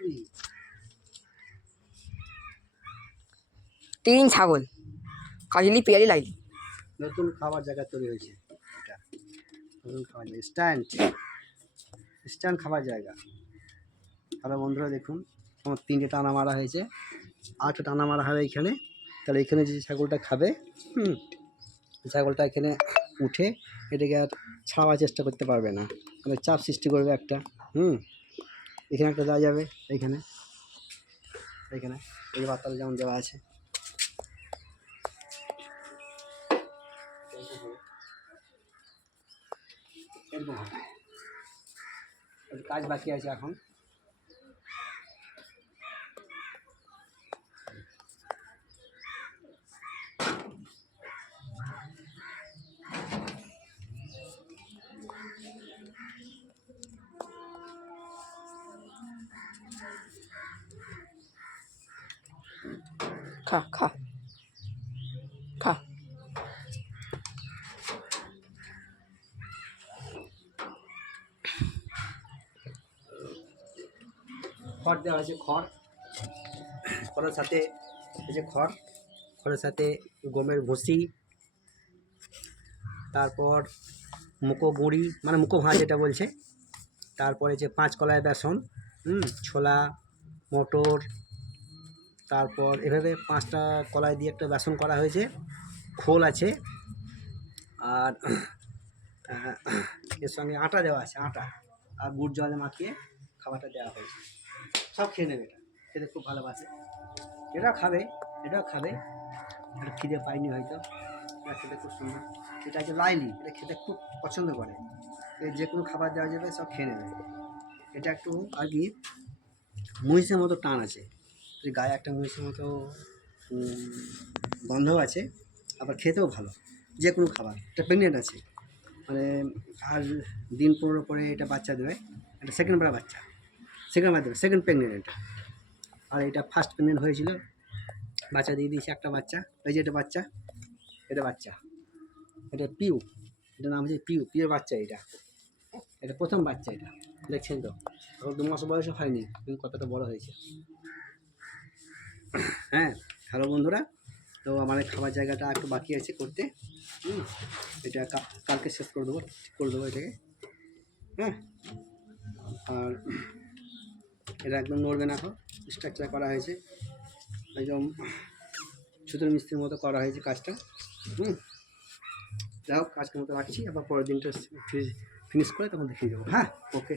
করবি? 3 ছাগল কাজলি পিয়ালি লাইলি। নতুন খাবার জায়গা তৈরি হয়েছে, এটা নতুন খাবার জায়গা, স্ট্যান্ড খাবার জায়গা। হ্যালো বন্ধুরা, দেখুন আমার 3টে টানা মারা হয়েছে, 8টা টানা মারা হবে এইখানে। তাহলে এখানে যে ছাগলটা খাবে, ছাগলটা এখানে উঠে এটাকে আর ছাড়াবার চেষ্টা করতে পারবে না, মানে চাপ সৃষ্টি করবে একটা। এখানে একটা দেওয়া যাবে, এইখানে এইখানে এই বাচ্চাটা যেমন দেওয়া আছে, এরকম হবে। কাজ বাকি আছে এখন। খা খা খা। খড় দেওয়া হয়েছে, খড়ের সাথে এই যে খড়ের সাথে গমের ভুসি, তারপর মুখো গুঁড়ি মানে মুখো ভাঁজ যেটা বলছে, তারপরে যে 5 কলায় বেসন, ছোলা, মটর, তারপর এভাবে 5টা কলাই দিয়ে একটা বেসন করা হয়েছে, খোল আছে, আর এর সঙ্গে আটা দেওয়া আছে, আটা আর গুড় জলে মাখিয়ে খাবারটা দেওয়া হয়েছে। সব খেয়ে নেবে, এটা খেতে খুব ভালোবাসে, এটাও খাবে, এটা খিদে পায়নি হয়তো, এটা খেতে খুব সুন্দর। এটা হচ্ছে লাইলি, এটা খেতে খুব পছন্দ করে, যে কোনো খাবার দেওয়া যাবে সব খেয়ে নেবে। এটা একটু আর কি মহিষের মতো টান আছে, গায়ে একটা মহিষের মতো গন্ধও আছে, আবার খেতেও ভালো, যে কোনো খাবার। এটা প্রেগনেন্ট আছে, মানে আর দিন 15 পরে এটা বাচ্চা দেবে, এটা সেকেন্ড বাচ্চা, সেকেন্ড প্রেগনেন্ট এটা। আর এটা ফার্স্ট প্রেগনেন্ট হয়েছিল, বাচ্চা দিয়ে দিয়েছে একটা বাচ্চা, এই যে এটা বাচ্চা, এটা পিউ, এটার নাম হচ্ছে পিউর বাচ্চা, এটা প্রথম বাচ্চা, এটা দেখছেন তো, এখন 2 মাস বয়সও হয়নি, কিন্তু কতটা বড় হয়েছে। হ্যাঁ হ্যালো বন্ধুরা, তো আমার খাবার জায়গাটা একটু বাকি আছে করতে, এটা কালকে শেষ করে দেবো এটাকে। হ্যাঁ, আর এটা একদম নড়বে না, স্ট্রাকচার করা হয়েছে একদম সুতোর মিস্ত্রির মতো করা হয়েছে কাজটা। যাই হোক, আজকের মতো রাখছি, আবার পরের দিনটা ফিনিশ করে তখন দেখিয়ে দেবো। হ্যাঁ, ওকে।